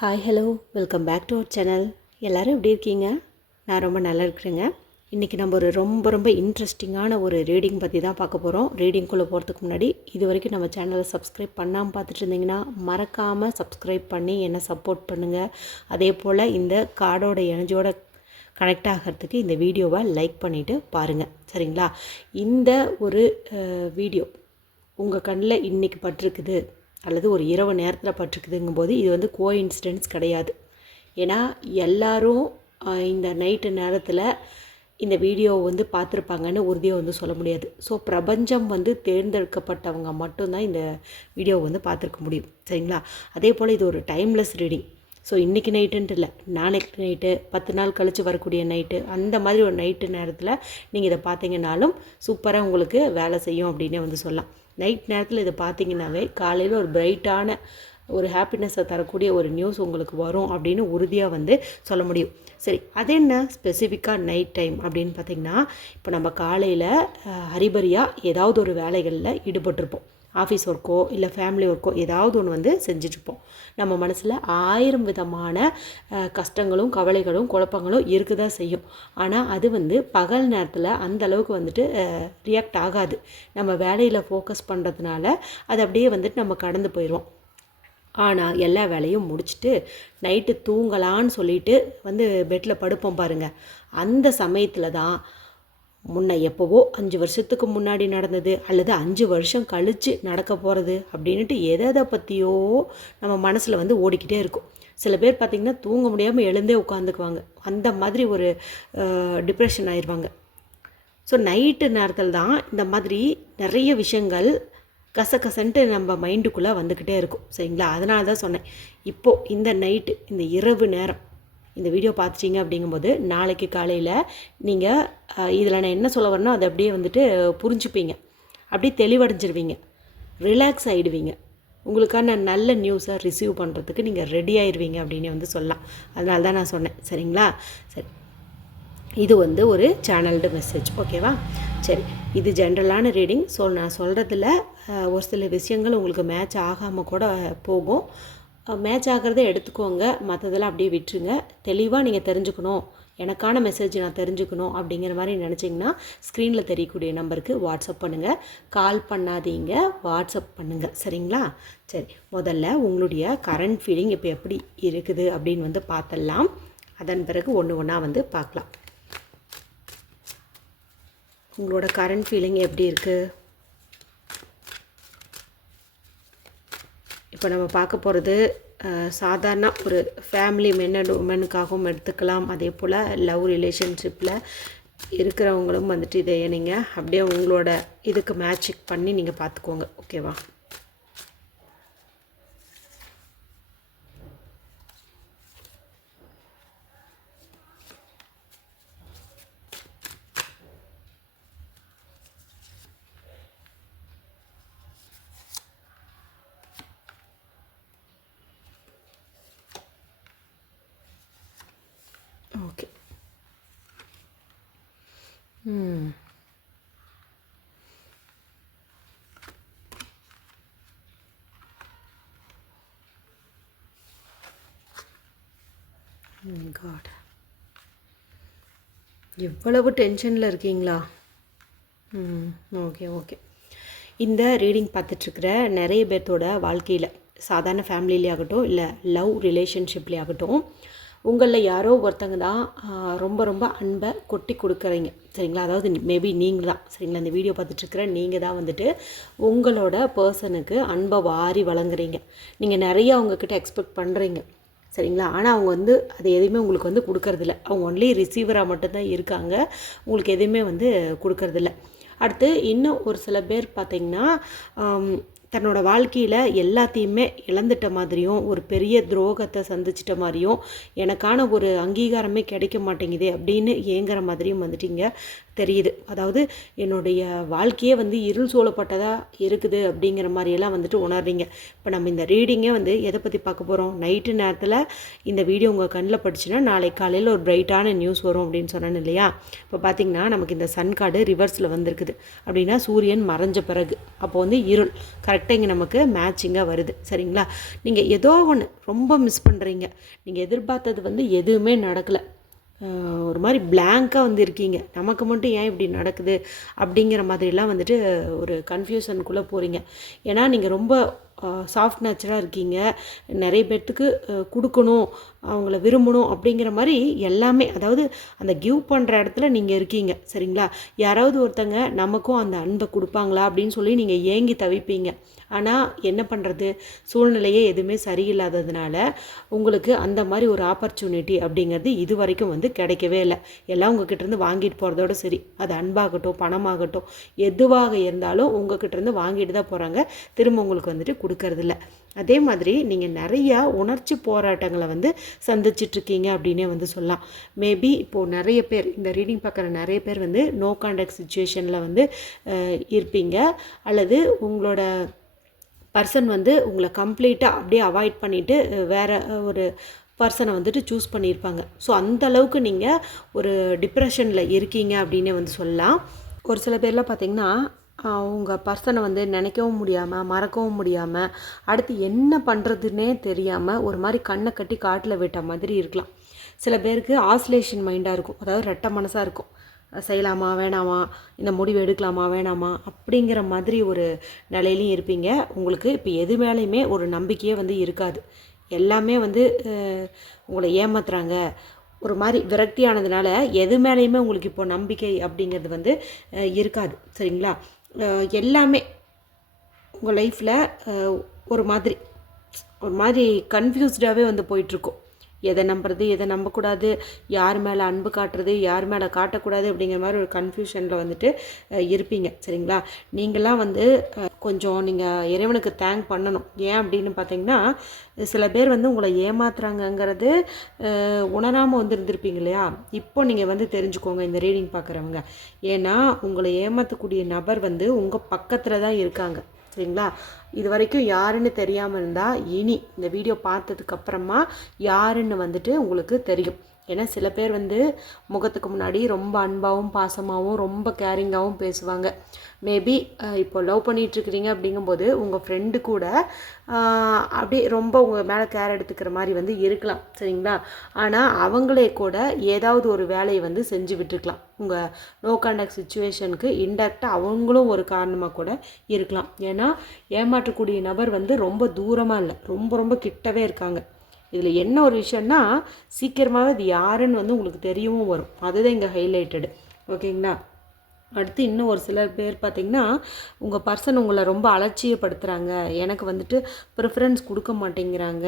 Hi hello welcome back to our channel. எல்லோரும் எப்படி இருக்கீங்க? நான் ரொம்ப நல்லா இருக்கிறேங்க. இன்றைக்கி நம்ம ஒரு ரொம்ப இன்ட்ரெஸ்டிங்கான ஒரு ரீடிங் பற்றி தான் பார்க்க போகிறோம். ரீடிங்குள்ளே போகிறதுக்கு முன்னாடி இது வரைக்கும் நம்ம சேனலை சப்ஸ்கிரைப் பண்ணாமல் பார்த்துட்டு இருந்தீங்கன்னா மறக்காமல் சப்ஸ்கிரைப் பண்ணி என்னை சப்போர்ட் பண்ணுங்கள். அதே போல் இந்த கார்டோட எனர்ஜியோட கனெக்ட் ஆகிறதுக்கு இந்த வீடியோவை லைக் பண்ணிவிட்டு பாருங்கள், சரிங்களா? இந்த ஒரு வீடியோ உங்கள் கண்ணில் இன்றைக்கி பட்டிருக்குது அல்லது ஒரு இரவு நேரத்தில் பட்டிருக்குதுங்கும்போது இது வந்து கோஇன்சிடென்ஸ் கிடையாது. ஏன்னா எல்லோரும் இந்த நைட்டு நேரத்தில் இந்த வீடியோவை வந்து பார்த்துருப்பாங்கன்னு உறுதியாக வந்து சொல்ல முடியாது. ஸோ பிரபஞ்சம் வந்து தேர்ந்தெடுக்கப்பட்டவங்க மட்டும்தான் இந்த வீடியோவை வந்து பார்த்துருக்க முடியும், சரிங்களா? அதே போல் இது ஒரு டைம்லெஸ் ரீடிங். ஸோ இன்றைக்கி நைட்டுன்ட்டு இல்லை, நாளைக்கு நைட்டு, 10 நாள் கழித்து வரக்கூடிய நைட்டு, அந்த மாதிரி ஒரு நைட்டு நேரத்தில் நீங்கள் இதை பார்த்தீங்கன்னாலும் சூப்பராக உங்களுக்கு வேலை செய்யும் அப்படின்னே வந்து சொல்லலாம். நைட் நேரத்தில் இதை பார்த்தீங்கன்னாவே காலையில் ஒரு பிரைட்டான ஒரு ஹாப்பினஸை தரக்கூடிய ஒரு நியூஸ் உங்களுக்கு வரும் அப்படின்னு உறுதியாக வந்து சொல்ல முடியும். சரி, அது என்ன ஸ்பெசிஃபிக்காக நைட் டைம் அப்படின்னு பார்த்திங்கன்னா, இப்போ நம்ம காலையில் ஹரிபரியாக ஏதாவது ஒரு வேலைகளில் ஈடுபட்டிருப்போம். ஆஃபீஸ் ஒர்க்கோ இல்லை ஃபேமிலி ஒர்க்கோ ஏதாவது ஒன்று வந்து செஞ்சிட்ருப்போம். நம்ம மனசில் 1000 விதமான கஷ்டங்களும் கவலைகளும் குழப்பங்களும் இருக்க தான் செய்யும். ஆனால் அது வந்து பகல் நேரத்தில் அந்த அளவுக்கு வந்துட்டு ரியாக்ட் ஆகாது. நம்ம வேலையில் ஃபோக்கஸ் பண்ணுறதுனால அது அப்படியே வந்துட்டு நம்ம கடந்து போயிடுவோம். ஆனால் எல்லா வேலையும் முடிச்சுட்டு நைட்டு தூங்கலான்னு சொல்லிட்டு வந்து பெட்டில் படுப்போம் பாருங்கள். அந்த சமயத்தில் தான் முன்ன எப்போவோ 5 வருஷத்துக்கு முன்னாடி நடந்தது அல்லது 5 வருஷம் கழித்து நடக்க போகிறது அப்படின்ட்டு எதை பற்றியோ நம்ம மனசில் வந்து ஓடிக்கிட்டே இருக்கும். சில பேர் பார்த்திங்கன்னா தூங்க முடியாமல் எழுந்தே உட்காந்துக்குவாங்க. அந்த மாதிரி ஒரு டிப்ரெஷன் ஆயிடுவாங்க. ஸோ நைட்டு நேரத்தில் தான் இந்த மாதிரி நிறைய விஷயங்கள் கசகசன்ட்டு நம்ம மைண்டுக்குள்ளே வந்துக்கிட்டே இருக்கும், சரிங்களா? அதனால தான் சொன்னேன், இப்போது இந்த நைட்டு, இந்த இரவு நேரம் இந்த வீடியோ பார்த்துட்டீங்க அப்படிங்கும்போது நாளைக்கு காலையில் நீங்கள் இதில் நான் என்ன சொல்ல வரேனோ அதை அப்படியே வந்துட்டு புரிஞ்சுப்பீங்க, அப்படியே தெளிவடைஞ்சிருவீங்க, ரிலாக்ஸ் ஆகிடுவீங்க. உங்களுக்கான நல்ல நியூஸை ரிசீவ் பண்ணுறதுக்கு நீங்கள் ரெடி ஆயிடுவீங்க அப்படின்னு வந்து சொல்லலாம். அதனால தான் நான் சொன்னேன், சரிங்களா? சரி, இது வந்து ஒரு சேனல்டு மெசேஜ், ஓகேவா? சரி, இது ஜென்ரலான ரீடிங். ஸோ நான் சொல்கிறதுல ஒரு சில விஷயங்கள் உங்களுக்கு மேட்ச் ஆகாமல் கூட போகும். மேட்ச் ஆகிறத எடுத்துக்கோங்க, மற்றதெல்லாம் அப்படியே விட்டுருங்க. தெளிவாக நீங்கள் தெரிஞ்சுக்கணும், எனக்கான மெசேஜ் நான் தெரிஞ்சுக்கணும் அப்படிங்கிற மாதிரி நினச்சிங்கன்னா ஸ்க்ரீனில் தெரியக்கூடிய நம்பருக்கு வாட்ஸ்அப் பண்ணுங்கள். கால் பண்ணாதீங்க, வாட்ஸ்அப் பண்ணுங்கள், சரிங்களா? சரி, முதல்ல உங்களுடைய கரண்ட் ஃபீலிங் இப்போ எப்படி இருக்குது அப்படின்னு வந்து பார்த்துடலாம். அதன் பிறகு ஒன்று ஒன்றா வந்து பார்க்கலாம். உங்களோட கரண்ட் ஃபீலிங் எப்படி இருக்குது? இப்போ நம்ம பார்க்க போகிறது சாதாரண ஒரு ஃபேமிலி மென் அண்ட் உமனுக்காகவும் எடுத்துக்கலாம். அதே போல் லவ் ரிலேஷன்ஷிப்பில் இருக்கிறவங்களும் வந்துட்டு இதை நீங்கள் அப்படியே உங்களோட இதுக்கு மேட்சிக் பண்ணி நீங்கள் பார்த்துக்கோங்க, ஓகேவா? ஓகே. காட், எவ்வளவு டென்ஷனில் இருக்கீங்களா? ஓகே. இந்த ரீடிங் பார்த்துட்ருக்கிற நிறைய பேர்த்தோட வாழ்க்கையில், சாதாரண ஃபேமிலியிலே ஆகட்டும் இல்லை லவ் ரிலேஷன்ஷிப்லேயே ஆகட்டும், உங்களில் யாரோ ஒருத்தங்க தான் ரொம்ப அன்பை கொட்டி கொடுக்குறீங்க, சரிங்களா? அதாவது மேபி நீங்கள் தான், சரிங்களா? இந்த வீடியோ பார்த்துட்ருக்கிற நீங்கள் தான் வந்துட்டு உங்களோட பர்சனுக்கு அன்பை வாரி வழங்குறீங்க. நீங்கள் நிறைய அவங்கக்கிட்ட எக்ஸ்பெக்ட் பண்ணுறீங்க, சரிங்களா? ஆனால் அவங்க வந்து அது எதுவுமே உங்களுக்கு வந்து கொடுக்கறதில்ல. அவங்க ஒன்லி ரிசீவராக மட்டும்தான் இருக்காங்க, உங்களுக்கு எதுவுமே வந்து கொடுக்கறதில்ல. அடுத்து இன்னும் ஒரு சில பேர் பார்த்திங்கன்னா தன்னோட வாழ்க்கையில் எல்லாத்தையுமே இழந்துட்ட மாதிரியும், ஒரு பெரிய துரோகத்தை சந்திச்சிட்ட மாதிரியும், எனக்கான ஒரு அங்கீகாரமே கிடைக்க மாட்டேங்குது அப்படின்னு ஏங்குற மாதிரியும் வந்துட்டீங்க தெரியுது. அதாவது என்னுடைய வாழ்க்கையே வந்து இருள் சூழப்பட்டதாக இருக்குது அப்படிங்கிற மாதிரியெல்லாம் வந்துட்டு உணர்றீங்க. இப்போ நம்ம இந்த ரீடிங்கே வந்து எதை பற்றி பார்க்க போகிறோம்? நைட்டு நேரத்தில் இந்த வீடியோ உங்கள் கண்ணில் படிச்சுன்னா நாளைக்கு காலையில் ஒரு பிரைட்டான நியூஸ் வரும் அப்படின்னு சொன்னேன் இல்லையா? இப்போ பார்த்திங்கன்னா நமக்கு இந்த சன் கார்டு ரிவர்ஸில் வந்திருக்குது. அப்படின்னா சூரியன் மறைஞ்ச பிறகு, அப்போ வந்து இருள், கரெக்ட் கரெக்டாக இங்கே நமக்கு மேட்சிங்காக வருது. சரிங்களா? நீங்கள் ஏதோ ஒன்று ரொம்ப மிஸ் பண்ணுறீங்க. நீங்கள் எதிர்பார்த்தது வந்து எதுவுமே நடக்கலை. ஒரு மாதிரி பிளாங்காக வந்து இருக்கீங்க. நமக்கு மட்டும் ஏன் இப்படி நடக்குது அப்படிங்கிற மாதிரிலாம் வந்துட்டு ஒரு கன்ஃபியூஷனுக்குள்ளே போகிறீங்க. ஏன்னா நீங்கள் ரொம்ப சாஃப்ட் நேச்சராக இருக்கீங்க. நிறைய பேர்த்துக்கு கொடுக்கணும், அவங்கள விரும்பணும் அப்படிங்கிற மாதிரி எல்லாமே, அதாவது அந்த கிவ் பண்ணுற இடத்துல நீங்கள் இருக்கீங்க. சரிங்களா? யாராவது ஒருத்தங்க நமக்கும் அந்த அன்பை கொடுப்பாங்களா அப்படின்னு சொல்லி நீங்கள் ஏங்கி தவிப்பீங்க. ஆனால் என்ன பண்ணுறது, சூழ்நிலையே எதுவுமே சரியில்லாததுனால உங்களுக்கு அந்த மாதிரி ஒரு ஆப்பர்ச்சுனிட்டி அப்படிங்கிறது இது வரைக்கும் வந்து கிடைக்கவே இல்லை. எல்லாம் உங்ககிட்டேருந்து வாங்கிட்டு போகிறதோட சரி. அது அன்பாகட்டும், பணமாகட்டும், எதுவாக இருந்தாலும் உங்ககிட்டேருந்து வாங்கிட்டு தான் போகிறாங்க. திரும்ப உங்களுக்கு வந்துட்டு கொடுக்கறதில்ல. அதே மாதிரி நீங்கள் நிறையா உணர்ச்சி போராட்டங்களை வந்து சந்திச்சிட்ருக்கீங்க அப்படின்னே வந்து சொல்லலாம். மேபி இப்போது நிறைய பேர் இந்த ரீடிங் பார்க்குற நிறைய பேர் வந்து நோ கான்டாக்ட் சுச்சுவேஷனில் வந்து இருப்பீங்க. அல்லது உங்களோட பர்சன் வந்து உங்களை கம்ப்ளீட்டாக அப்படியே அவாய்ட் பண்ணிவிட்டு வேறு ஒரு பர்சனை வந்துட்டு சூஸ் பண்ணியிருப்பாங்க. ஸோ அந்தளவுக்கு நீங்கள் ஒரு டிப்ரெஷனில் இருக்கீங்க அப்படின்னே வந்து சொல்லலாம். ஒரு சில பேர்லாம் பார்த்திங்கன்னா உங்கள் பர்சனை வந்து நினைக்கவும் முடியாமல், மறக்கவும் முடியாமல், அடுத்து என்ன பண்ணுறதுன்னே தெரியாமல் ஒரு மாதிரி கண்ணை கட்டி காட்டில் விட்ட மாதிரி இருக்கலாம். சில பேருக்கு ஆசிலேஷன் மைண்டாக இருக்கும், அதாவது ரெட்டை மனசாக இருக்கும். செய்யலாமா வேணாமா, இந்த முடிவு எடுக்கலாமா வேணாமா அப்படிங்கிற மாதிரி ஒரு நிலையிலையும் இருப்பீங்க. உங்களுக்கு இப்போ எது மேலேயுமே ஒரு நம்பிக்கையே வந்து இருக்காது. எல்லாமே வந்து உங்களை ஏமாத்துறாங்க. ஒரு மாதிரி விரக்தியானதுனால எது மேலேயுமே உங்களுக்கு இப்போ நம்பிக்கை அப்படிங்கிறது வந்து இருக்காது. சரிங்களா? எல்லாமே உங்கள் லைஃப்பில் ஒரு மாதிரி கன்ஃபியூஸ்டாகவே வந்து போயிட்டுருக்கும். எதை நம்புறது, எதை நம்பக்கூடாது, யார் மேலே அன்பு காட்டுறது, யார் மேலே காட்டக்கூடாது அப்படிங்கிற மாதிரி ஒரு கன்ஃபியூஷனில் வந்துட்டு இருப்பீங்க. சரிங்களா? நீங்களாம் வந்து கொஞ்சம் நீங்கள் இறைவனுக்கு தேங்க் பண்ணணும். ஏன் அப்படின்னு பார்த்தீங்கன்னா, சில பேர் வந்து உங்களை ஏமாத்துறாங்கங்கிறது உணராமல் வந்து இருந்திருப்பீங்க இல்லையா? இப்போ நீங்கள் வந்து தெரிஞ்சுக்கோங்க இந்த ரீடிங் பார்க்குறவங்க. ஏன்னா உங்களை ஏமாற்றக்கூடிய நபர் வந்து உங்கள் பக்கத்தில் தான் இருக்காங்க. சரிங்களா? இது வரைக்கும் யாருன்னு தெரியாமல் இருந்தால் இனி இந்த வீடியோ பார்த்ததுக்கப்புறமா யாருன்னு வந்துட்டு உங்களுக்கு தெரியும். ஏன்னா சில பேர் வந்து முகத்துக்கு முன்னாடி ரொம்ப அன்பாகவும் பாசமாகவும் ரொம்ப கேரிங்காகவும் பேசுவாங்க. மேபி இப்போ லவ் பண்ணிகிட்ருக்கிறீங்க அப்படிங்கும்போது உங்கள் ஃப்ரெண்டு கூட அப்படியே ரொம்ப உங்கள் மேலே கேர் எடுத்துக்கிற மாதிரி வந்து இருக்கலாம். சரிங்களா? ஆனால் அவங்களே கூட ஏதாவது ஒரு வேலையை வந்து செஞ்சு விட்டுருக்கலாம். உங்கள் நோ கான்டாக்ட் சுச்சுவேஷனுக்கு இன்டெரக்டாக அவங்களும் ஒரு காரணமாக கூட இருக்கலாம். ஏன்னா ஏமாற்றக்கூடிய நபர் வந்து ரொம்ப தூரமாக இல்லை, ரொம்ப ரொம்ப கிட்டவே இருக்காங்க. இதில் என்ன ஒரு விஷயம்னா, சீக்கிரமாகவே இது யாருன்னு வந்து உங்களுக்கு தெரியவும் வரும். அதுதான் இங்கே ஹைலைட்டடு. ஓகேங்களா? அடுத்து இன்னும் ஒரு சிலர் பேர் பார்த்திங்கன்னா, உங்கள் பர்சன் உங்களை ரொம்ப அலட்சியப்படுத்துகிறாங்க, எனக்கு வந்துட்டு ப்ரிஃபரன்ஸ் கொடுக்க மாட்டேங்கிறாங்க,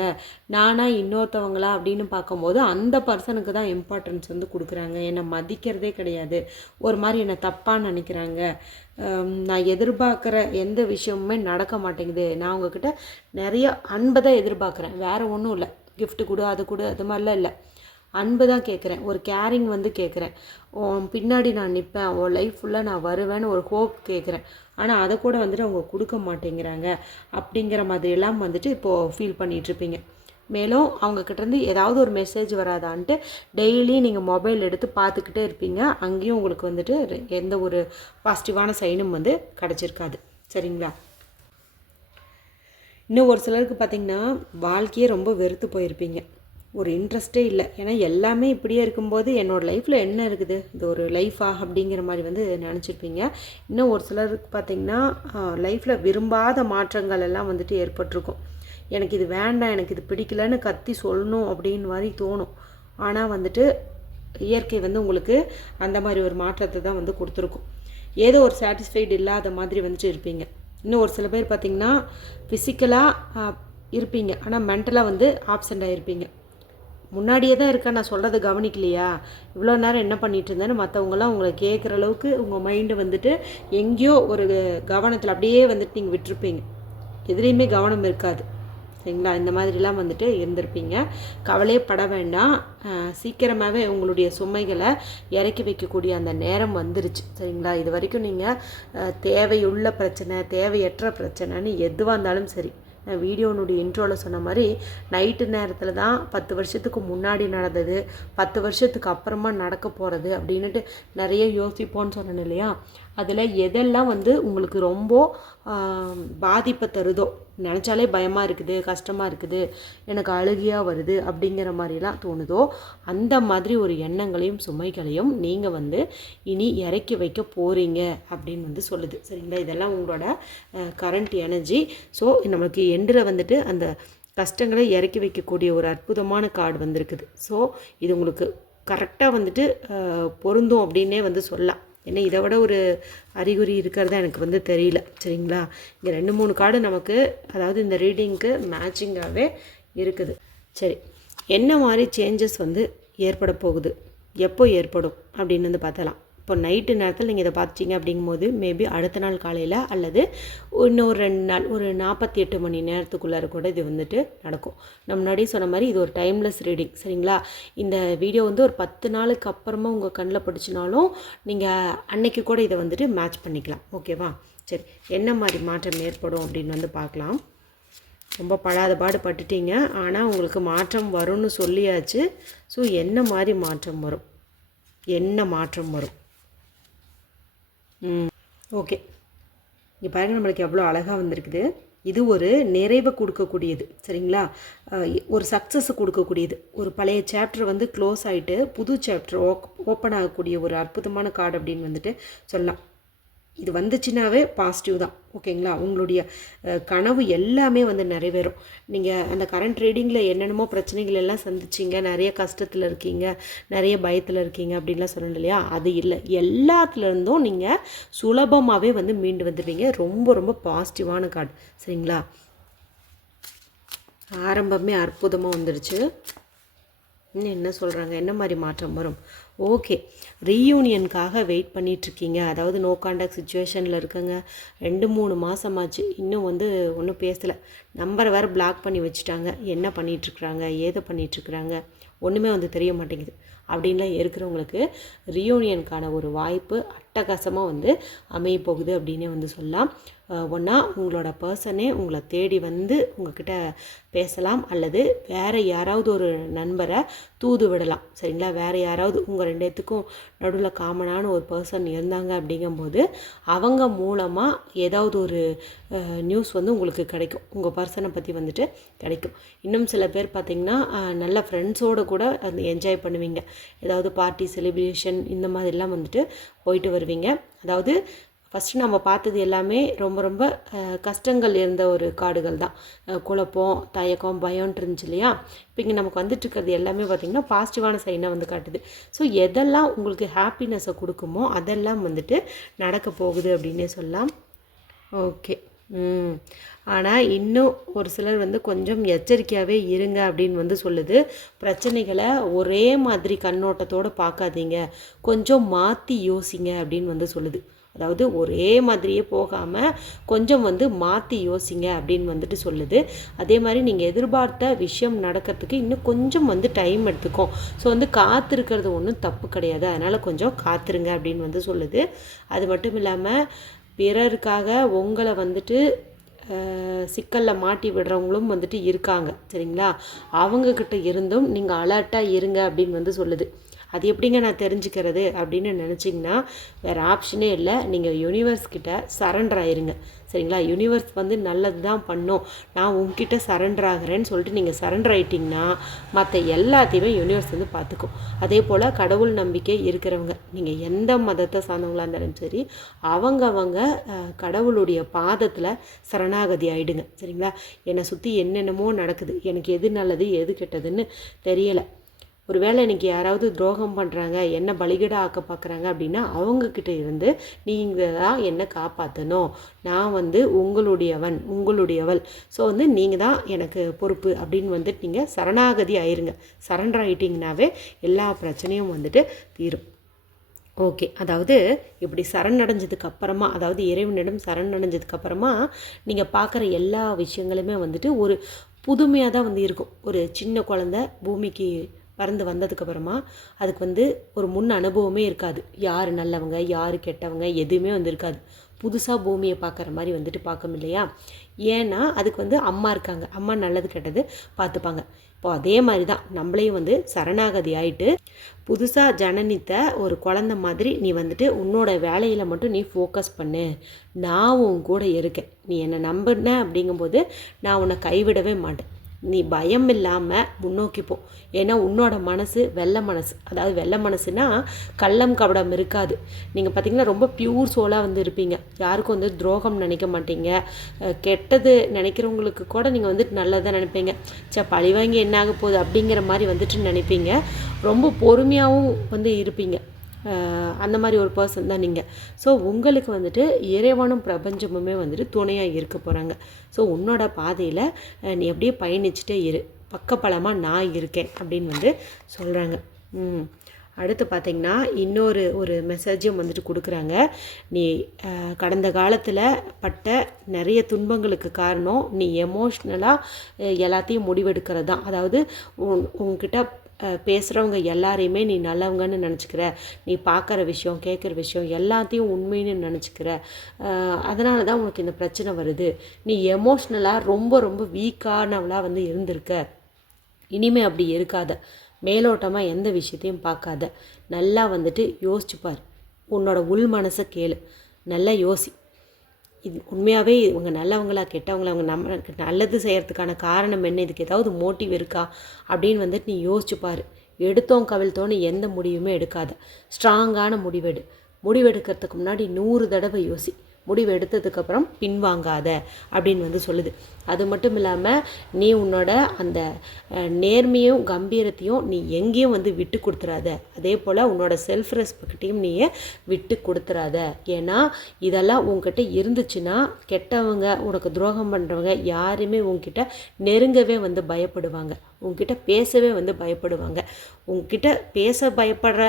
நானா இன்னொருத்தவங்களா அப்படின்னு பார்க்கும்போது அந்த பர்சனுக்கு தான் இம்பார்ட்டன்ஸ் வந்து கொடுக்குறாங்க. என்னை மதிக்கிறதே கிடையாது, ஒரு மாதிரி என்னை தப்பாக நினைக்கிறாங்க, நான் எதிர்பார்க்குற எந்த விஷயமுமே நடக்க மாட்டேங்குது, நான் உங்ககிட்ட நிறைய அன்பை தான் எதிர்பார்க்குறேன், வேறு ஒன்றும் இல்லை, கிஃப்ட்டு கொடு அது கொடு அது மாதிரிலாம் இல்லை, அன்பு தான் கேட்குறேன், ஒரு கேரிங் வந்து கேட்குறேன், உன் பின்னாடி நான் நிற்பேன், உன் லைஃப் ஃபுல்லாக நான் வருவேன்னு ஒரு ஹோப் கேட்குறேன். ஆனால் அதை கூட வந்துட்டு அவங்க கொடுக்க மாட்டேங்கிறாங்க அப்படிங்கிற மாதிரியெல்லாம் வந்துட்டு இப்போது ஃபீல் பண்ணிகிட்ருப்பீங்க. மேலும் அவங்கக்கிட்டேருந்து ஏதாவது ஒரு மெசேஜ் வராதான்ட்டு டெய்லி நீங்கள் மொபைல் எடுத்து பார்த்துக்கிட்டே இருப்பீங்க. அங்கேயும் உங்களுக்கு வந்துட்டு எந்த ஒரு பாசிட்டிவான சைனும் வந்து கிடச்சிருக்காது. சரிங்களா? இன்னும் ஒரு சிலருக்கு பார்த்திங்கன்னா வாழ்க்கையே ரொம்ப வெறுத்து போயிருப்பீங்க. ஒரு இன்ட்ரெஸ்ட்டே இல்லை. ஏன்னா எல்லாமே இப்படியே இருக்கும்போது என்னோடய லைஃப்பில் என்ன இருக்குது, இது ஒரு லைஃபா அப்படிங்கிற மாதிரி வந்து நினச்சிருப்பீங்க. இன்னும் ஒரு சிலருக்கு பார்த்திங்கன்னா லைஃப்பில் விரும்பாத மாற்றங்கள் எல்லாம் வந்துட்டு ஏற்பட்டிருக்கும். எனக்கு இது வேண்டாம், எனக்கு இது பிடிக்கலன்னு கத்தி சொல்லணும் அப்படின்னு மாதிரி தோணும். ஆனால் வந்துட்டு இயற்கை வந்து உங்களுக்கு அந்த மாதிரி ஒரு மாற்றத்தை தான் வந்து கொடுத்துருக்கும். ஏதோ ஒரு சாட்டிஸ்ஃபைடு இல்லாத மாதிரி வந்துட்டு இருப்பீங்க. இன்னும் ஒரு சில பேர் பார்த்திங்கன்னா ஃபிசிக்கலாக இருப்பீங்க, ஆனால் மென்டலாக வந்து ஆப்சண்ட் ஆகிருப்பீங்க. முன்னாடியே தான் இருக்கா, நான் சொல்கிறத கவனிக்கலையா, இவ்வளோ நேரம் என்ன பண்ணிகிட்டு இருந்தேன்னு மற்றவங்களாம் உங்களை கேட்குற அளவுக்கு உங்கள் மைண்டு வந்துட்டு எங்கேயோ ஒரு கவனத்தில் அப்படியே வந்துட்டு நீங்கள் விட்டுருப்பீங்க. எதுலேயுமே கவனம் இருக்காது. சரிங்களா? இந்த மாதிரிலாம் வந்துட்டு இருந்திருப்பீங்க. கவலையே பட வேண்டாம். சீக்கிரமாகவே உங்களுடைய சுமைகளை இறக்கி வைக்கக்கூடிய அந்த நேரம் வந்துருச்சு. சரிங்களா? இது வரைக்கும் நீங்கள் தேவையுள்ள பிரச்சனை, தேவையற்ற பிரச்சனைன்னு எதுவாக இருந்தாலும் சரி, நான் வீடியோனுடைய இன்ட்ரோவில் சொன்ன மாதிரி நைட்டு நேரத்தில் தான் 10 வருஷத்துக்கு முன்னாடி நடந்தது, 10 வருஷத்துக்கு அப்புறமா நடக்க போகிறது அப்படின்ட்டு நிறைய யோசிப்போன்னு சொன்னேன் இல்லையா. அதில் எதெல்லாம் வந்து உங்களுக்கு ரொம்ப பாதிப்பை தருதோ, நினச்சாலே பயமாக இருக்குது, கஷ்டமாக இருக்குது, எனக்கு அழுகையாக வருது அப்படிங்கிற மாதிரிலாம் தோணுதோ, அந்த மாதிரி ஒரு எண்ணங்களையும் சுமைகளையும் நீங்கள் வந்து இனி இறக்கி வைக்க போகிறீங்க அப்படின்னு வந்து சொல்லுது. சரிங்களா, இதெல்லாம் உங்களோட கரண்ட் எனர்ஜி. ஸோ நம்மளுக்கு எண்டில் வந்துட்டு அந்த கஷ்டங்களை இறக்கி வைக்கக்கூடிய ஒரு அற்புதமான கார்டு வந்திருக்குது. ஸோ இது உங்களுக்கு கரெக்டாக வந்துட்டு பொருந்தும் அப்படின்னே வந்து சொல்லலாம். ஏன்னா இதை விட ஒரு அறிகுறி இருக்கிறதா எனக்கு வந்து தெரியல. சரிங்களா, இங்கே 2-3 கார்டு நமக்கு அதாவது இந்த ரீடிங்க்கு மேட்சிங்காகவே இருக்குது. சரி, என்ன மாதிரி சேஞ்சஸ் வந்து ஏற்பட போகுது, எப்போ ஏற்படும் அப்படின்னு வந்து பார்த்தலாம். இப்போ நைட்டு நேரத்தில் நீங்கள் இதை பார்த்திங்க அப்படிங்கும்போது மேபி அடுத்த நாள் காலையில் அல்லது இன்னொரு 2 நாள், ஒரு 48 மணி நேரத்துக்குள்ளார கூட இது வந்துட்டு நடக்கும். நம்ம முன்னாடி சொன்ன மாதிரி இது ஒரு டைம்லெஸ் ரீடிங். சரிங்களா, இந்த வீடியோ வந்து ஒரு 10 நாளுக்கு அப்புறமா உங்கள் கண்ணில் படிச்சினாலும் நீங்கள் அன்னைக்கு கூட இதை வந்துட்டு மேட்ச் பண்ணிக்கலாம். ஓகேவா, சரி, என்ன மாதிரி மாற்றம் ஏற்படும் அப்படின்னு வந்து பார்க்கலாம். ரொம்ப படாத பாடு பட்டுட்டீங்க, ஆனால் உங்களுக்கு மாற்றம் வரும்னு சொல்லியாச்சு. ஸோ என்ன மாதிரி மாற்றம் வரும், என்ன மாற்றம் வரும்? ஓகே, இங்கே பாருங்கள், நம்மளுக்கு எவ்வளோ அழகாக வந்திருக்குது. இது ஒரு நிறைவை கொடுக்கக்கூடியது. சரிங்களா, ஒரு சக்ஸஸை கொடுக்கக்கூடியது. ஒரு பழைய சாப்டர் வந்து க்ளோஸ் ஆகிட்டு புது சாப்டர் ஓப்பன் ஆகக்கூடிய ஒரு அற்புதமான கார்டு அப்படின்னு வந்துட்டு சொல்லலாம். இது வந்துச்சுன்னாவே பாசிட்டிவ் தான். ஓகேங்களா, உங்களுடைய கனவு எல்லாமே வந்து நிறைவேறும். நீங்கள் அந்த கரண்ட் ரீடிங்கில் என்னென்னமோ பிரச்சனைகள் எல்லாம் சந்திச்சிங்க, நிறைய கஷ்டத்தில் இருக்கீங்க, நிறைய பயத்தில் இருக்கீங்க அப்படின்லாம் சொன்னோம் இல்லையா, அது இல்லை. எல்லாத்துலேருந்தும் நீங்கள் சுலபமாகவே வந்து மீண்டு வந்துடுவீங்க. ரொம்ப ரொம்ப பாசிட்டிவான கார்டு. சரிங்களா, ஆரம்பமே அற்புதமாக வந்துடுச்சு. இன்னும் என்ன சொல்கிறாங்க, என்ன மாதிரி மாற்றம் வரும்? ஓகே, ரீயூனியனுக்காக வெயிட் பண்ணிகிட்ருக்கீங்க. அதாவது நோ கான்டாக்ட் சுச்சுவேஷனில் இருக்குங்க. 2-3 மாதமாச்சு, இன்னும் வந்து ஒன்றும் பேசலை. நம்பரை வேறு பிளாக் பண்ணி வச்சுட்டாங்க. என்ன பண்ணிகிட்ருக்குறாங்க, ஏதை பண்ணிகிட்ருக்குறாங்க, ஒன்றுமே வந்து தெரிய மாட்டேங்குது அப்படின்லாம் இருக்கிறவங்களுக்கு ரீயூனியனுக்கான ஒரு வாய்ப்பு அட்டகாசமாக வந்து அமைய போகுது அப்படின்னே வந்து சொல்லலாம். ஒன்றா உங்களோட பர்சனே உங்களை தேடி வந்து உங்ககிட்ட பேசலாம், அல்லது வேறு யாராவது ஒரு நண்பரை தூது விடலாம். சரிங்களா, வேறு யாராவது உங்கள் 2 பேத்துக்கும் நடுவில் காமனான ஒரு பர்சன் இருந்தாங்க அப்படிங்கும்போது அவங்க மூலமாக ஏதாவது ஒரு நியூஸ் வந்து உங்களுக்கு கிடைக்கும், உங்கள் பர்சனை பற்றி வந்துட்டு கிடைக்கும். இன்னும் சில பேர் பார்த்திங்கன்னா நல்ல ஃப்ரெண்ட்ஸோடு கூட அந்த என்ஜாய் பண்ணுவீங்க. ஏதாவது பார்ட்டி செலிப்ரேஷன் இந்த மாதிரிலாம் வந்துட்டு போயிட்டு வருவீங்க. அதாவது ஃபஸ்ட்டு நம்ம பார்த்தது எல்லாமே ரொம்ப ரொம்ப கஷ்டங்கள் இருந்த ஒரு கார்டுகள் தான். குழப்பம், தயக்கம், பயம்னு இருந்துச்சு இல்லையா. இப்போ இங்கே நமக்கு வந்துட்டுருக்கிறது எல்லாமே பார்த்திங்கன்னா பாசிட்டிவான சைனாக வந்து காட்டுது. ஸோ எதெல்லாம் உங்களுக்கு ஹாப்பினஸை கொடுக்குமோ அதெல்லாம் வந்துட்டு நடக்க போகுது அப்படின்னே சொல்லலாம். ஓகே, ஆனால் இன்னும் ஒரு சிலர் வந்து கொஞ்சம் எச்சரிக்கையாகவே இருங்க அப்படின்னு வந்து சொல்லுது. பிரச்சனைகளை ஒரே மாதிரி கண்ணோட்டத்தோடு பார்க்காதீங்க, கொஞ்சம் மாற்றி யோசிங்க அப்படின்னு வந்து சொல்லுது. அதாவது ஒரே மாதிரியே போகாமல் கொஞ்சம் வந்து மாற்றி யோசிங்க அப்படின்னு வந்துட்டு சொல்லுது. அதே மாதிரி நீங்கள் எதிர்பார்த்த விஷயம் நடக்கிறதுக்கு இன்னும் கொஞ்சம் வந்து டைம் எடுத்துக்கும். ஸோ வந்து காத்திருக்கிறது ஒன்றும் தப்பு கிடையாது, அதனால் கொஞ்சம் காத்திருங்க அப்படின்னு வந்து சொல்லுது. அது மட்டும் இல்லாமல் பிறருக்காக உங்களை வந்துட்டு சிக்கலில் மாட்டி விடுறவங்களும் வந்துட்டு இருக்காங்க. சரிங்களா, அவங்கக்கிட்ட இருந்தும் நீங்கள் அலர்ட்டாக இருங்க அப்படின்னு வந்து சொல்லுது. அது எப்படிங்க நான் தெரிஞ்சுக்கிறது அப்படின்னு நினச்சிங்கன்னா வேறு ஆப்ஷனே இல்லை, நீங்கள் யூனிவர்ஸ்கிட்ட சரண்டர் ஆயிருங்க. சரிங்களா, யூனிவர்ஸ் வந்து நல்லது தான் பண்ணும், நான் உங்ககிட்ட சரண்டர் ஆகிறேன்னு சொல்லிட்டு நீங்கள் சரண்டர் ஆகிட்டிங்கன்னா மற்ற எல்லாத்தையுமே யூனிவர்ஸ் வந்து பார்த்துக்கும். அதே போல் கடவுள் நம்பிக்கை இருக்கிறவங்க, நீங்கள் எந்த மதத்தை சார்ந்தவங்களாக இருந்தாலும் சரி, அவங்கவங்க கடவுளுடைய பாதத்தில் சரணாகதி ஆகிடுங்க. சரிங்களா, என்னை சுற்றி என்னென்னமோ நடக்குது, எனக்கு எது நல்லது எது கெட்டதுன்னு தெரியலை. ஒருவேளை இன்றைக்கி யாராவது துரோகம் பண்ணுறாங்க, என்ன பலிகடா ஆக்க பார்க்குறாங்க அப்படின்னா அவங்கக்கிட்ட இருந்து நீங்கள் தான் என்னை காப்பாற்றணும், நான் வந்து உங்களுடையவன் உங்களுடையவள், ஸோ வந்து நீங்கள் தான் எனக்கு பொறுப்பு அப்படின்னு வந்துட்டு நீங்கள் சரணாகதி ஆயிருங்க. சரண்டர் ஆகிட்டிங்கனாவே எல்லா பிரச்சனையும் வந்துட்டு தீரும். ஓகே, அதாவது இப்படி சரணடைஞ்சதுக்கு அப்புறமா, அதாவது இறைவனிடம் சரணடைஞ்சதுக்கப்புறமா நீங்கள் பார்க்குற எல்லா விஷயங்களுமே வந்துட்டு ஒரு புதுமையாக தான் வந்து இருக்கும். ஒரு சின்ன குழந்தை பூமிக்கு பறந்து வந்ததுக்கப்புறமா அதுக்கு வந்து ஒரு முன் அனுபவமே இருக்காது. யார் நல்லவங்க யார் கெட்டவங்க எதுவுமே வந்து இருக்காது. புதுசாக பூமியை பார்க்குற மாதிரி வந்துட்டு பார்க்கும் இல்லையா. ஏன்னா அதுக்கு வந்து அம்மா இருக்காங்க, அம்மா நல்லது கெட்டது பார்த்துப்பாங்க. இப்போ அதே மாதிரி தான் நம்மளையும் வந்து சரணாகதி ஆகிட்டு புதுசாக ஜனனித்த ஒரு குழந்த மாதிரி நீ வந்துட்டு உன்னோட வேலையில் மட்டும் நீ ஃபோக்கஸ் பண்ணு, நான் உன் கூட இருக்கேன், நீ என்னை நம்பின அப்படிங்கும்போது நான் உன்னை கைவிடவே மாட்டேன், நீ பயம் இல்லாமல் முன்னோக்கி போ. ஏன்னா உன்னோட மனசு வெள்ளை மனசு, அதாவது வெள்ளை மனசுனா கள்ளம் கபடம் இருக்காது. நீங்கள் பார்த்திங்கன்னா ரொம்ப பியூர் சோலாக வந்து இருப்பீங்க, யாருக்கும் வந்து துரோகம் நினைக்க மாட்டீங்க, கெட்டது நினைக்கிறவங்களுக்கு கூட நீங்கள் வந்துட்டு நல்லதாக நினைப்பீங்க, பழி வாங்கி என்ன ஆக போகுது அப்படிங்கிற மாதிரி வந்துட்டு நினைப்பீங்க. ரொம்ப பொறுமையாகவும் வந்து இருப்பீங்க, அந்த மாதிரி ஒரு பர்சன் தான் நீங்கள். ஸோ உங்களுக்கு வந்துட்டு இறைவனும் பிரபஞ்சமுமே வந்துட்டு துணையாக இருக்க போகிறாங்க. ஸோ உன்னோட பாதையில் நீ அப்படியே பயணிச்சுட்டே இரு, பக்கபலமாக நான் இருக்கேன் அப்படின்னு வந்து சொல்கிறாங்க. அடுத்து பார்த்திங்கன்னா ஒரு மெசேஜும் வந்துட்டு கொடுக்குறாங்க. நீ கடந்த காலத்தில் பட்ட நிறைய துன்பங்களுக்கு காரணம் நீ எமோஷ்னலாக எல்லாத்தையும் முடிவெடுக்கிறது தான். அதாவது உங்ககிட்ட பேசுகிறவங்க எல்லாரையுமே நீ நல்லவங்கன்னு நினச்சிக்கிற, நீ பார்க்குற விஷயம் கேட்குற விஷயம் எல்லாத்தையும் உண்மைன்னு நினச்சிக்கிற, அதனால தான் உனக்கு இந்த பிரச்சனை வருது. நீ எமோஷ்னலாக ரொம்ப ரொம்ப வீக்கானவளாக வந்து இருந்திருக்க, இனிமேல் அப்படி இருக்காத, மேலோட்டமாக எந்த விஷயத்தையும் பார்க்காத, நல்லா வந்துட்டு யோசிச்சுப்பார், உன்னோட உள் மனசை கேளு, நல்லா யோசி, இது உண்மையாகவே இவங்க நல்லவங்களா கெட்டவங்களா, அவங்க நம்மளுக்கு நல்லது செய்கிறதுக்கான காரணம் என்ன, இதுக்கு ஏதாவது மோட்டிவ் இருக்கா அப்படின்னு வந்துட்டு நீ யோசிச்சுப்பார். எடுத்தோம் கவிழ்த்தோன்னு எந்த முடிவுமே எடுக்காத, ஸ்ட்ராங்கான முடிவெடுக்கிறதுக்கு முன்னாடி 100 தடவை யோசி, முடிவு எடுத்ததுக்கப்புறம் பின்வாங்காத அப்படின்னு வந்து சொல்லுது. அது மட்டும் இல்லாமல் நீ உன்னோட அந்த நேர்மையும் கம்பீரத்தையும் நீ எங்கேயும் வந்து விட்டு கொடுத்துறாத, அதே போல் உன்னோட செல்ஃப் ரெஸ்பெக்டையும் நீயே விட்டு கொடுத்துறாத. ஏன்னா இதெல்லாம் உங்ககிட்ட இருந்துச்சுன்னா கெட்டவங்க, உனக்கு துரோகம் பண்ணுறவங்க யாருமே உங்ககிட்ட நெருங்கவே வந்து பயப்படுவாங்க, உங்ககிட்ட பேசவே வந்து பயப்படுவாங்க. உங்ககிட்ட பேச பயப்படுற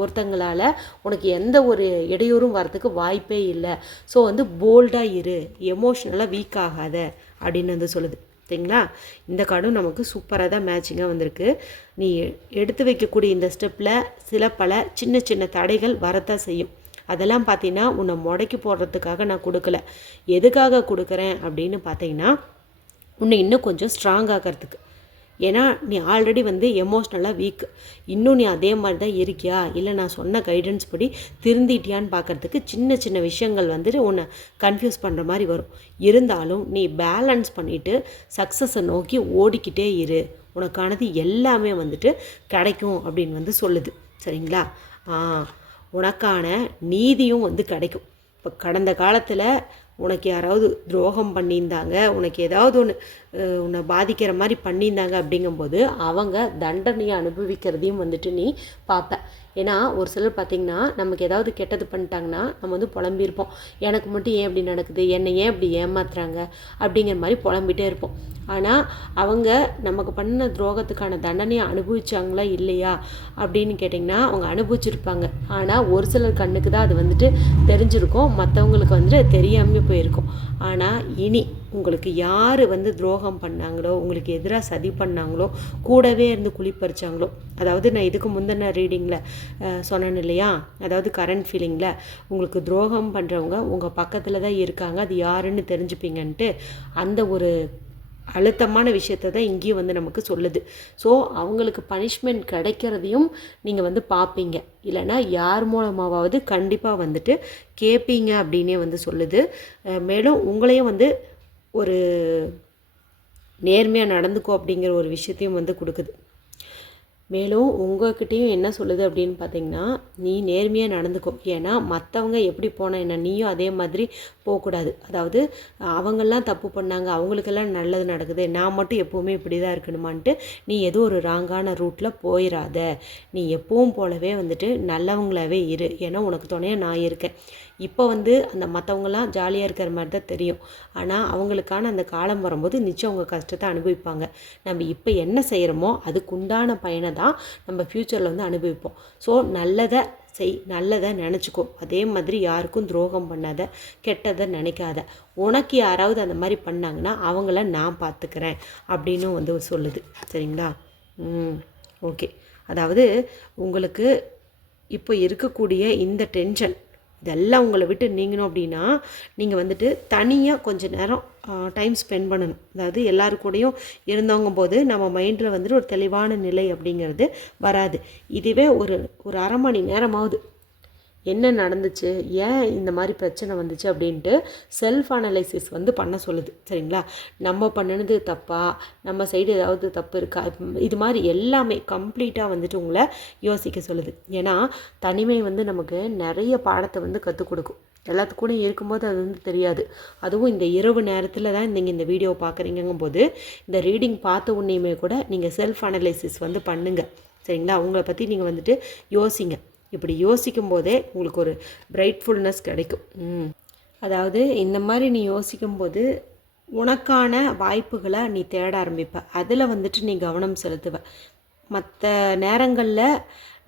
ஒருத்தங்களால் உனக்கு எந்த ஒரு இடையூறும் வரத்துக்கு வாய்ப்பே இல்லை. ஸோ வந்து போல்டாக இரு, எமோஷ்னலாக வீக் ஆகாத அப்படின்னு வந்து சொல்லுது. சரிங்களா, இந்த கார்டும் நமக்கு சூப்பராக தான் மேட்சிங்காக வந்திருக்கு. நீ எடுத்து வைக்கக்கூடிய இந்த ஸ்டெப்பில் பல சின்ன சின்ன தடைகள் வரத்தான் செய்யும். அதெல்லாம் பார்த்தீங்கன்னா உன்னை முடக்கி போடுறதுக்காக நான் கொடுக்கல, எதுக்காக கொடுக்குறேன் அப்படின்னு பார்த்தீங்கன்னா உன்னை இன்னும் கொஞ்சம் ஸ்ட்ராங் ஆகிறதுக்கு. ஏன்னா நீ ஆல்ரெடி வந்து எமோஷ்னலாக வீக், இன்னும் நீ அதே மாதிரி தான் இருக்கியா, இல்லை நான் சொன்ன கைடன்ஸ் படி திருந்திட்டியான்னு பார்க்குறதுக்கு சின்ன சின்ன விஷயங்கள் வந்துட்டு உன்னை கன்ஃபியூஸ் பண்ணுற மாதிரி வரும். இருந்தாலும் நீ பேலன்ஸ் பண்ணிவிட்டு சக்ஸஸை நோக்கி ஓடிக்கிட்டே இரு, உனக்கானது எல்லாமே வந்துட்டு கிடைக்கும் அப்படின்னு வந்து சொல்லுது. சரிங்களா, உனக்கான நீதியும் வந்து கிடைக்கும். இப்போ கடந்த காலத்தில் உனக்கு யாராவது துரோகம் பண்ணியிருந்தாங்க, உனக்கு ஏதாவது ஒன்று உன்னை பாதிக்கிற மாதிரி பண்ணியிருந்தாங்க அப்படிங்கும்போது அவங்க தண்டனையை அனுபவிக்கிறதையும் வந்துட்டு நீ பார்ப்ப. ஏன்னா ஒரு சிலர் பார்த்திங்கன்னா நமக்கு ஏதாவது கெட்டது பண்ணிட்டாங்கன்னா நம்ம வந்து புலம்பியிருப்போம், எனக்கு மட்டும் ஏன் இப்படி நடக்குது, என்னை ஏன் இப்படி ஏமாத்துறாங்க அப்படிங்கிற மாதிரி புலம்பிகிட்டே இருப்போம். ஆனால் அவங்க நமக்கு பண்ண துரோகத்துக்கான தண்டனையை அனுபவிச்சாங்களா இல்லையா அப்படின்னு கேட்டிங்கன்னா அவங்க அனுபவிச்சிருப்பாங்க. ஆனால் ஒரு சிலர் கண்ணுக்கு தான் அது வந்துட்டு தெரிஞ்சிருக்கும், மற்றவங்களுக்கு வந்துட்டு தெரியாமல் போயிருக்கும். ஆனால் இனி உங்களுக்கு யார் வந்து துரோகம் பண்ணாங்களோ, உங்களுக்கு எதிராக சதி பண்ணாங்களோ, கூடவே இருந்து குளிப்பறிச்சாங்களோ, அதாவது நான் இதுக்கு முந்தின ரீடிங்கில் சொன்னேன் இல்லையா, அதாவது கரண்ட் ஃபீலிங்கில் உங்களுக்கு துரோகம் பண்ணுறவங்க உங்கள் பக்கத்தில் தான் இருக்காங்க, அது யாருன்னு தெரிஞ்சுப்பீங்கன்ட்டு அந்த ஒரு அழுத்தமான விஷயத்தை தான் இங்கேயும் வந்து நமக்கு சொல்லுது. ஸோ அவங்களுக்கு பனிஷ்மெண்ட் கிடைக்கிறதையும் நீங்கள் வந்து பார்ப்பீங்க, இல்லைனா யார் மூலமாவது கண்டிப்பாக வந்துட்டு கேட்பீங்க அப்படின்னே வந்து சொல்லுது. மேலும் உங்களையும் வந்து ஒரு நேர்மையாக நடந்துக்கோ அப்படிங்கிற ஒரு விஷயத்தையும் வந்து கொடுக்குது. மேலும் உங்கள்கிட்டையும் என்ன சொல்லுது அப்படின்னு பார்த்தீங்கன்னா, நீ நேர்மையாக நடந்துக்கோ, ஏன்னா மற்றவங்க எப்படி போனால் என்ன, நீயும் அதே மாதிரி போகக்கூடாது. அதாவது அவங்கெல்லாம் தப்பு பண்ணாங்க, அவங்களுக்கெல்லாம் நல்லது நடக்குது, நான் மட்டும் எப்போவுமே இப்படி தான் இருக்கணுமான்ட்டு நீ ஏதோ ஒரு ராங்கான ரூட்டில் போயிடாத. நீ எப்பவும் போலவே வந்துட்டு நல்லவங்களாகவே இரு, ஏன்னா உனக்கு துணையாக நான் இருக்கேன். இப்போ வந்து அந்த மற்றவங்களாம் ஜாலியாக இருக்கிற மாதிரி தான் தெரியும், ஆனால் அவங்களுக்கான அந்த காலம் வரும்போது நிச்சயம் அவங்க கஷ்டத்தை அனுபவிப்பாங்க. நம்ம இப்போ என்ன செய்கிறோமோ அதுக்குண்டான பயனை தான் நம்ம ஃப்யூச்சரில் வந்து அனுபவிப்போம். ஸோ நல்லதை செய், நல்லதை நினச்சிக்கோ, அதே மாதிரி யாருக்கும் துரோகம் பண்ணாத, கெட்டதை நினைக்காத. உனக்கு யாராவது அந்த மாதிரி பண்ணாங்கன்னா அவங்கள நான் பார்த்துக்கிறேன் அப்படின்னு வந்து சொல்லுது. சரிங்களா, ஓகே. அதாவது உங்களுக்கு இப்போ இருக்கக்கூடிய இந்த டென்ஷன் இதெல்லாம் உங்களை விட்டு நீங்கணும் அப்படின்னா நீங்கள் வந்துட்டு தனியாக கொஞ்சம் நேரம் டைம் ஸ்பெண்ட் பண்ணணும். அதாவது எல்லாருக்கூடையும் இருந்தவங்க போது நம்ம மைண்டில் வந்துட்டு ஒரு தெளிவான நிலை அப்படிங்கிறது வராது. இதுவே ஒரு அரை மணி நேரமாவது என்ன நடந்துச்சு, ஏன் இந்த மாதிரி பிரச்சனை வந்துச்சு அப்படின்ட்டு செல்ஃப் அனலைசிஸ் வந்து பண்ண சொல்லுது. சரிங்களா? நம்ம பண்ணினது தப்பா, நம்ம சைடு ஏதாவது தப்பு இருக்கா, இது மாதிரி எல்லாமே கம்ப்ளீட்டாக வந்துட்டு உங்களை யோசிக்க சொல்லுது. ஏன்னா தனிமை வந்து நமக்கு நிறைய பாடத்தை வந்து கற்றுக் கொடுக்கும். எல்லாத்துக்கூட இருக்கும்போது அது வந்து தெரியாது. அதுவும் இந்த இரவு நேரத்தில் தான் நீங்கள் இந்த வீடியோ பார்க்குறீங்கும் போது இந்த ரீடிங் பார்த்த உடனேயுமே கூட நீங்கள் செல்ஃப் அனலைசிஸ் வந்து பண்ணுங்கள். சரிங்களா? உங்களை பற்றி நீங்கள் வந்துட்டு யோசிங்க. இப்படி யோசிக்கும் போதே உங்களுக்கு ஒரு பிரைட்ஃபுல்னஸ் கிடைக்கும். அதாவது இந்த மாதிரி நீ யோசிக்கும்போது உனக்கான வாய்ப்புகளை நீ தேட ஆரம்பிப்ப. அதில் வந்துட்டு நீ கவனம் செலுத்துவ. மற்ற நேரங்களில்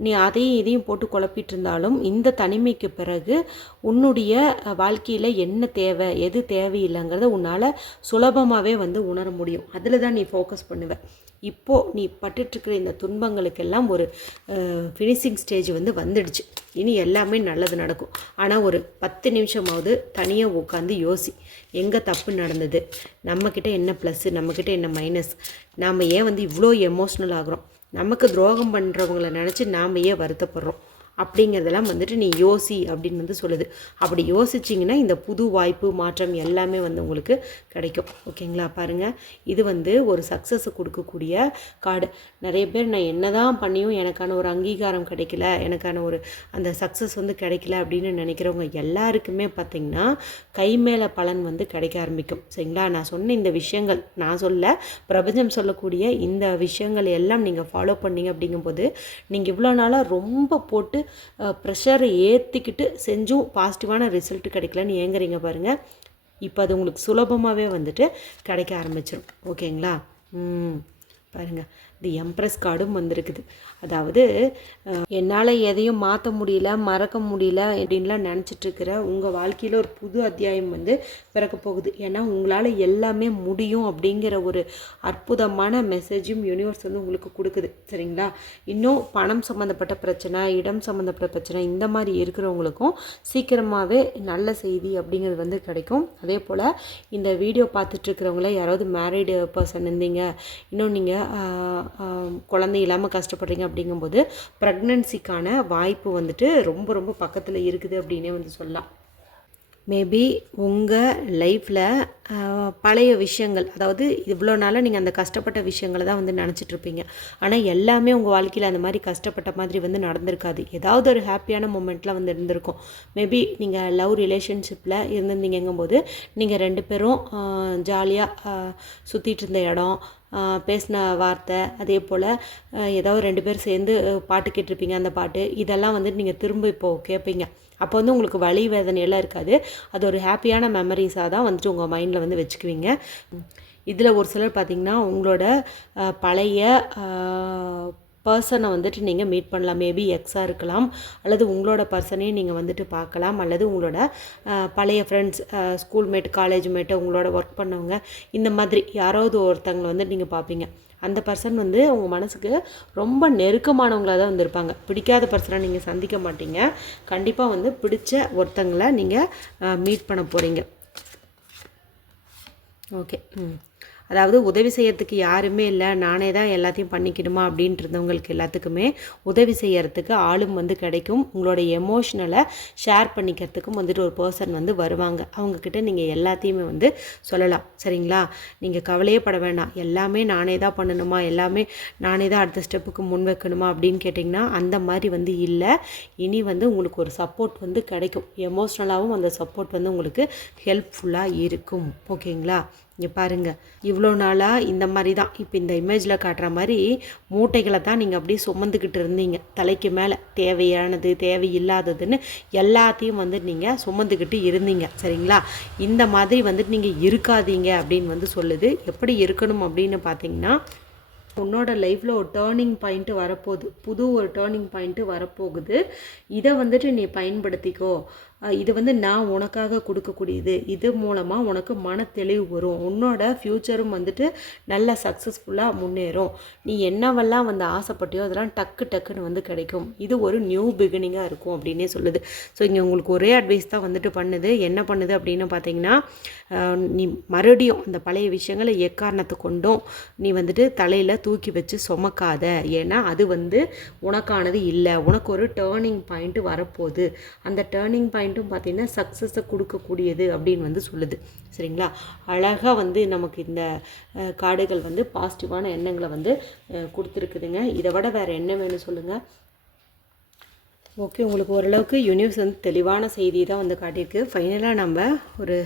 நீ அதையும் இதையும் போட்டு குழப்பிட்டு இருந்தாலும் இந்த தனிமைக்கு பிறகு உன்னுடைய வாழ்க்கையில் என்ன தேவை எது தேவையில்லைங்கிறத உன்னால் சுலபமாகவே வந்து உணர முடியும். அதில் தான் நீ ஃபோக்கஸ் பண்ணுவ. இப்போது நீ பட்டுட்ருக்கிற இந்த துன்பங்களுக்கெல்லாம் ஒரு ஃபினிஷிங் ஸ்டேஜ் வந்து வந்துடுச்சு. இனி எல்லாமே நல்லது நடக்கும். ஆனால் ஒரு 10 நிமிஷமாவது தனியாக உட்காந்து யோசி. எங்கே தப்பு நடந்தது, நம்மக்கிட்ட என்ன ப்ளஸ்ஸு, நம்மக்கிட்ட என்ன மைனஸ், நாம் ஏன் வந்து இவ்வளோ எமோஷ்னல் ஆகிறோம், நமக்கு துரோகம் பண்ணுறவங்கள நினச்சி நாம் ஏன் வருத்தப்படுறோம் அப்படிங்கிறதெல்லாம் வந்துட்டு நீ யோசி அப்படின்னு வந்து சொல்லுது. அப்படி யோசிச்சிங்கன்னா இந்த புது வாய்ப்பு மாற்றம் எல்லாமே வந்து உங்களுக்கு கிடைக்கும். ஓகேங்களா? பாருங்கள், இது வந்து ஒரு சக்ஸஸை கொடுக்கக்கூடிய கார்டு. நிறைய பேர் நான் என்ன தான் பண்ணியும் எனக்கான ஒரு அங்கீகாரம் கிடைக்கல, எனக்கான ஒரு அந்த சக்ஸஸ் வந்து கிடைக்கல அப்படின்னு நினைக்கிறவங்க எல்லாருக்குமே பார்த்திங்கன்னா கை மேலே பலன் வந்து கிடைக்க ஆரம்பிக்கும். சரிங்களா? நான் சொன்ன இந்த விஷயங்கள், நான் சொல்ல பிரபஞ்சம் சொல்லக்கூடிய இந்த விஷயங்கள் எல்லாம் நீங்கள் ஃபாலோ பண்ணீங்க அப்படிங்கும்போது நீங்கள் இவ்வளோ நாளாக ரொம்ப போட்டு ப்ரெஷரை ஏற்றிக்கிட்டு செஞ்சும் பாசிட்டிவான ரிசல்ட் கிடைக்கலன்னு ஏங்குறீங்க பாருங்கள். இப்போ அது உங்களுக்கு சுலபமாகவே வந்துட்டு கிடைக்க ஆரம்பிச்சிடும். ஓகேங்களா? பாருங்கள், தி எம்ப்ரஸ் கார்டும் வந்திருக்குது. அதாவது என்னால் எதையும் மாற்ற முடியல, மறக்க முடியல அப்படின்லாம் நினச்சிட்ருக்கிற உங்கள் வாழ்க்கையில் ஒரு புது அத்தியாயம் வந்து பிறக்க போகுது. ஏன்னா உங்களால் எல்லாமே முடியும் அப்படிங்கிற ஒரு அற்புதமான மெசேஜும் யூனிவர்ஸ் வந்து உங்களுக்கு கொடுக்குது. சரிங்களா? இன்னும் பணம் சம்மந்தப்பட்ட பிரச்சனை, இடம் சம்மந்தப்பட்ட பிரச்சனை இந்த மாதிரி இருக்கிறவங்களுக்கும் சீக்கிரமாகவே நல்ல செய்தி அப்படிங்கிறது வந்து கிடைக்கும். அதே போல் இந்த வீடியோ பார்த்துட்ருக்கிறவங்கள யாராவது மேரிடு பர்சன் இருந்தீங்க, இன்னும் நீங்கள் குழந்தை இல்லாமல் கஷ்டப்படுறீங்க அப்படிங்கும்போது ப்ரெக்னன்சிக்கான வாய்ப்பு வந்துட்டு ரொம்ப ரொம்ப பக்கத்தில் இருக்குது அப்படின்னே வந்து சொல்லலாம். மேபி உங்கள் லைஃப்பில் பழைய விஷயங்கள், அதாவது இவ்வளோ நாளாக நீங்கள் அந்த கஷ்டப்பட்ட விஷயங்களை தான் வந்து நினச்சிட்ருப்பீங்க. ஆனால் எல்லாமே உங்கள் வாழ்க்கையில் அந்த மாதிரி கஷ்டப்பட்ட மாதிரி வந்து நடந்திருக்காது. ஏதாவது ஒரு ஹாப்பியான மூமெண்ட்லாம் வந்து இருந்திருக்கும். மேபி நீங்கள் லவ் ரிலேஷன்ஷிப்பில் இருந்திருந்தீங்கும்போது நீங்கள் 2 பேரும் ஜாலியாக சுற்றிட்டு இருந்த இடம், பேசின வார்த்தை, அதே போல் ஏதாவது 2 பேர் சேர்ந்து பாட்டு கேட்டிருப்பீங்க. அந்த பாட்டு இதெல்லாம் வந்துட்டு நீங்கள் திரும்ப இப்போது கேட்பீங்க. அப்போ வந்து உங்களுக்கு வலி வேதனையெல்லாம் இருக்காது. அது ஒரு ஹாப்பியான மெமரிஸாக தான் வந்துட்டு உங்கள் மைண்டில் வந்து வச்சுக்குவீங்க. இதில் ஒரு சிலர் பார்த்திங்கன்னா உங்களோட பழைய பர்சனை வந்துட்டு நீங்கள் மீட் பண்ணலாம். மேபி எக்ஸாக இருக்கலாம், அல்லது உங்களோட பர்சனையும் நீங்கள் வந்துட்டு பார்க்கலாம், அல்லது உங்களோட பழைய friends, school mate, college mate, உங்களோட ஒர்க் பண்ணவங்க, இந்த மாதிரி யாராவது ஒருத்தங்களை வந்து நீங்கள் பார்ப்பீங்க. அந்த பர்சன் வந்து உங்கள் மனசுக்கு ரொம்ப நெருக்கமானவங்களாக தான் வந்திருப்பாங்க. பிடிக்காத பர்சனை நீங்கள் சந்திக்க மாட்டீங்க. கண்டிப்பாக வந்து பிடிச்ச ஒருத்தங்களை நீங்கள் மீட் பண்ண போகிறீங்க. ஓகே. அதாவது உதவி செய்யறதுக்கு யாருமே இல்லை, நானே தான் எல்லாத்தையும் பண்ணிக்கணுமா அப்படின்ட்டு இருந்தவங்களுக்கு எல்லாத்துக்குமே உதவி செய்யறதுக்கு ஆளும் வந்து கிடைக்கும். உங்களோட எமோஷ்னலை ஷேர் பண்ணிக்கிறதுக்கும் வந்துட்டு ஒரு பர்சன் வந்து வருவாங்க. அவங்கக்கிட்ட நீங்கள் எல்லாத்தையுமே வந்து சொல்லலாம். சரிங்களா? நீங்கள் கவலையே பட வேண்டாம். எல்லாமே நானே தான் பண்ணணுமா, எல்லாமே நானே தான் அடுத்த ஸ்டெப்புக்கு முன் வைக்கணுமா அப்படின்னு கேட்டிங்கன்னா அந்த மாதிரி வந்து இல்லை. இனி வந்து உங்களுக்கு ஒரு சப்போர்ட் வந்து கிடைக்கும். எமோஷ்னலாகவும் அந்த சப்போர்ட் வந்து உங்களுக்கு ஹெல்ப்ஃபுல்லாக இருக்கும். ஓகேங்களா? இங்கே பாருங்கள், இவ்வளோ நாளாக இந்த மாதிரி தான், இப்போ இந்த இமேஜில் காட்டுற மாதிரி மூட்டைகளை தான் நீங்கள் அப்படியே சுமந்துக்கிட்டு இருந்தீங்க. தலைக்கு மேலே தேவையானது தேவையில்லாததுன்னு எல்லாத்தையும் வந்து நீங்கள் சுமந்துக்கிட்டு இருந்தீங்க. சரிங்களா? இந்த மாதிரி வந்துட்டு நீங்கள் இருக்காதீங்க அப்படின்னு வந்து சொல்லுது. எப்படி இருக்கணும் அப்படின்னு பார்த்தீங்கன்னா, உன்னோட லைஃப்பில் ஒரு டேர்னிங் பாயிண்ட்டு வரப்போகுது. புது ஒரு டேர்னிங் பாயிண்ட்டு வரப்போகுது. இதை வந்துட்டு நீ பயன்படுத்திக்கோ. இது வந்து நான் உனக்காக கொடுக்கக்கூடியது, இது மூலமாக உனக்கு மன தெளிவு வரும், உன்னோட ஃப்யூச்சரும் வந்துட்டு நல்ல சக்ஸஸ்ஃபுல்லாக முன்னேறும், நீ என்னவெல்லாம் வந்து ஆசைப்பட்டியோ அதெல்லாம் டக்கு டக்குன்னு வந்து கிடைக்கும், இது ஒரு நியூ பிகினிங்காக இருக்கும் அப்படின்னே சொல்லுது. ஸோ இங்கே உங்களுக்கு ஒரே அட்வைஸ் தான் வந்துட்டு பண்ணுது. என்ன பண்ணுது அப்படின்னு பார்த்தீங்கன்னா, நீ மறுபடியும் அந்த பழைய விஷயங்களை எக்காரணத்தை கொண்டும் நீ வந்துட்டு தலையில் தூக்கி வச்சு சுமக்காத. ஏன்னா அது வந்து உனக்கானது இல்லை. உனக்கு ஒரு டேர்னிங் பாயிண்ட்டு வரப்போகுது. அந்த டேர்னிங் பாயிண்ட்டும் பார்த்திங்கன்னா சக்ஸஸை கொடுக்கக்கூடியது அப்படின்னு வந்து சொல்லுது. சரிங்களா? அழகாக வந்து நமக்கு இந்த கார்டுகள் வந்து பாசிட்டிவான எண்ணங்களை வந்து கொடுத்துருக்குதுங்க. இதை விட வேறு என்ன வேணும் சொல்லுங்கள்? ஓகே, உங்களுக்கு ஓரளவுக்கு யூனிவர்ஸ் வந்து தெளிவான செய்தி தான் வந்து காட்டியிருக்கு. ஃபைனலாக நம்ம ஒரு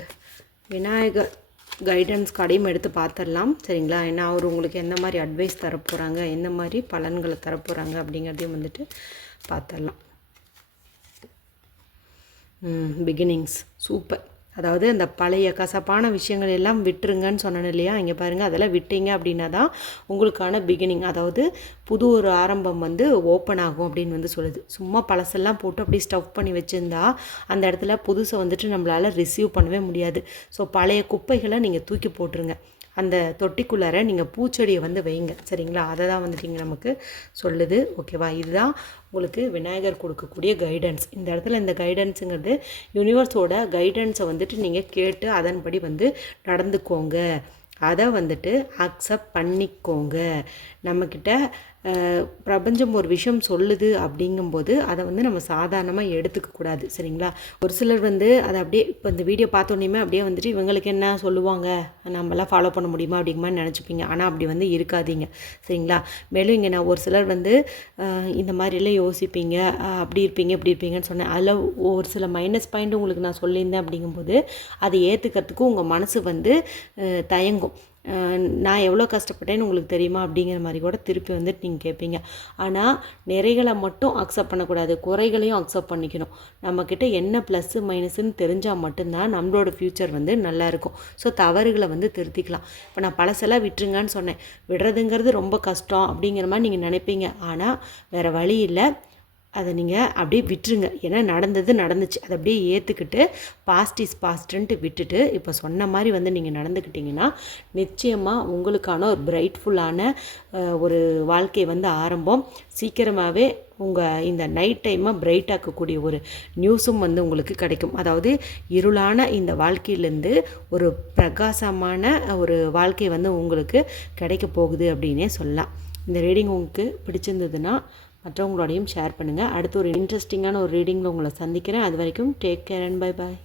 விநாயகர் கைடன்ஸ் கார்டையும் எடுத்து பார்த்துடலாம். சரிங்களா? ஏன்னா அவர் உங்களுக்கு எந்த மாதிரி அட்வைஸ் தரப்போகிறாங்க, எந்த மாதிரி பலன்களை தரப்போகிறாங்க அப்படிங்கிறதையும் வந்துட்டு பார்த்துடலாம். Beginnings super. அதாவது அந்த பழைய கசப்பான விஷயங்கள் எல்லாம் விட்டுருங்கன்னு சொன்னேன் இல்லையா? இங்கே பாருங்கள், அதெல்லாம் விட்டீங்க அப்படின்னா தான் உங்களுக்கான பிகினிங், அதாவது புது ஒரு ஆரம்பம் வந்து ஓப்பன் ஆகும் அப்படின்னு வந்து சொல்லுது. சும்மா பழசெல்லாம் போட்டு அப்படி ஸ்டஃப் பண்ணி வச்சுருந்தா அந்த இடத்துல புதுசை வந்துட்டு நம்மளால் ரிசீவ் பண்ணவே முடியாது. ஸோ பழைய குப்பைகளை நீங்கள் தூக்கி போட்டுருங்க. அந்த தொட்டிக்குள்ளார நீங்கள் பூச்செடியை வந்து வைங்க. சரிங்களா? அதை தான் வந்துட்டு இங்கே நமக்கு சொல்லுது. ஓகேவா? இதுதான் உங்களுக்கு விநாயகர் கொடுக்கக்கூடிய கைடன்ஸ். இந்த இடத்துல இந்த கைடன்ஸுங்கிறது யூனிவர்ஸோட கைடன்ஸை வந்துட்டு நீங்கள் கேட்டு அதன்படி வந்து நடந்துக்கோங்க. அதை வந்துட்டு அக்செப்ட் பண்ணிக்கோங்க. நம்மக்கிட்ட பிரபஞ்சம் ஒரு விஷயம் சொல்லுது அப்படிங்கும்போது அதை வந்து நம்ம சாதாரணமாக எடுத்துக்கக்கூடாது. சரிங்களா? ஒரு சிலர் வந்து அதை அப்படியே இப்போ இந்த வீடியோ பார்த்தோன்னே அப்படியே வந்துட்டு இவங்களுக்கு என்ன சொல்லுவாங்க, நம்மளாம் ஃபாலோ பண்ண முடியுமா அப்படிங்கிற மாதிரி நினச்சிப்பீங்க. ஆனால் அப்படி வந்து இருக்காதீங்க. சரிங்களா? மேலும் இங்கே நான் ஒரு சிலர் வந்து இந்த மாதிரிலாம் யோசிப்பீங்க, அப்படி இருப்பீங்க இப்படி இருப்பீங்கன்னு சொன்னேன். அதில் ஒரு சில மைனஸ் பாயிண்ட் உங்களுக்கு நான் சொல்லியிருந்தேன். அப்படிங்கும்போது அதை ஏற்றுக்கிறதுக்கும் உங்கள் மனசு வந்து தயங்கும். நான் எவ்வளோ கஷ்டப்பட்டேன்னு உங்களுக்கு தெரியுமா அப்படிங்கிற மாதிரி கூட திருப்பி வந்துட்டு நீங்கள் கேட்பீங்க. ஆனால் நிறைகளை மட்டும் அக்செப்ட் பண்ணக்கூடாது, குறைகளையும் அக்செப்ட் பண்ணிக்கணும். நம்மக்கிட்ட என்ன ப்ளஸ்ஸு மைனஸுன்னு தெரிஞ்சால் மட்டும்தான் நம்மளோட ஃப்யூச்சர் வந்து நல்லாயிருக்கும். ஸோ தவறுகளை வந்து திருத்திக்கலாம். இப்போ நான் பழசெல்லாம் விட்டுருங்கன்னு சொன்னேன். விடுறதுங்கிறது ரொம்ப கஷ்டம் அப்படிங்கிற மாதிரி நீங்கள் நினைப்பீங்க. ஆனால் வேறு வழி இல்லை, அதை நீங்கள் அப்படியே விட்டுருங்க. ஏன்னா நடந்துச்சு, அதை அப்படியே ஏற்றுக்கிட்டு பாஸ்ட் இஸ் பாஸ்ட்டுன்ட்டு விட்டுட்டு இப்போ சொன்ன மாதிரி வந்து நீங்கள் நடந்துக்கிட்டிங்கன்னா நிச்சயமாக உங்களுக்கான ஒரு பிரைட்ஃபுல்லான ஒரு வாழ்க்கை வந்து ஆரம்பம். சீக்கிரமாகவே உங்கள் இந்த நைட் டைமாக பிரைட் ஆக்கக்கூடிய ஒரு நியூஸும் வந்து உங்களுக்கு கிடைக்கும். அதாவது இருளான இந்த வாழ்க்கையிலேருந்து ஒரு பிரகாசமான ஒரு வாழ்க்கை வந்து உங்களுக்கு கிடைக்க போகுது அப்படின்னே சொல்லலாம். இந்த ரீடிங் உங்களுக்கு பிடிச்சிருந்ததுன்னா மற்றவங்களோடையும் ஷேர் பண்ணுங்கள். அடுத்து ஒரு இன்ட்ரெஸ்டிங்கான ஒரு ரீடிங்கில் உங்களை சந்திக்கிறேன். அது வரைக்கும் take care and bye bye.